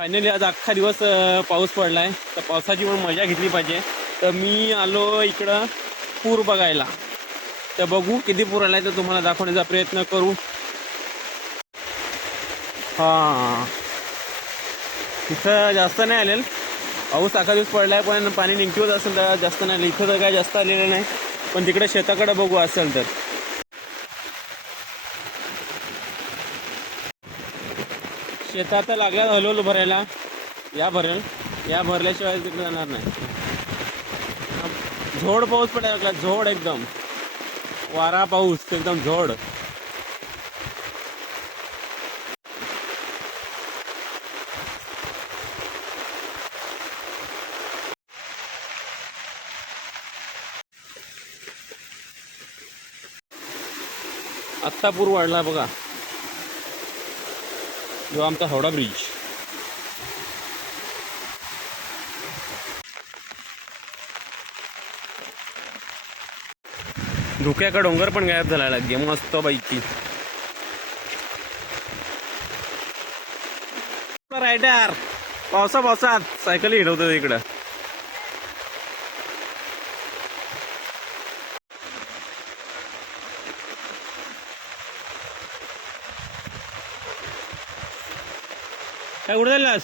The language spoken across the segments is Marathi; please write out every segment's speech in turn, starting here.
फायनली आज अख्खा दिवस पाऊस पडला आहे. तर पावसाची पण मजा घेतली पाहिजे. तर मी आलो इकडं पूर बघायला. तर बघू किती पूर आलाय तर तुम्हाला दाखवण्याचा प्रयत्न करू. हां, इथं जास्त नाही आलेल. पाऊस अख्खा दिवस पडलाय पण पाणी निघतच असेल तर जास्त नाही आलं. इथं तर काय जास्त आलेलं नाही, पण तिकडे शेताकडे बघू असेल तर. शेतात लागल्या हलवलं भरायला. या भरेल, या भरल्याशिवाय तिकडे जाणार नाही. झोड पाऊस पडायला लागला, झोड एकदम वारा पाऊस एकदम झोड. आत्ता पूर वाढला बघा, जो आमचा हावडा ब्रिज. धुक्याचा डोंगर पण गायब झाला लागली मस्त बाईची. रायडर पावसात सायकल हिडवतो इकडं. काय कुठे चाललास?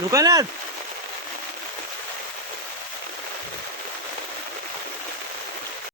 दुकानात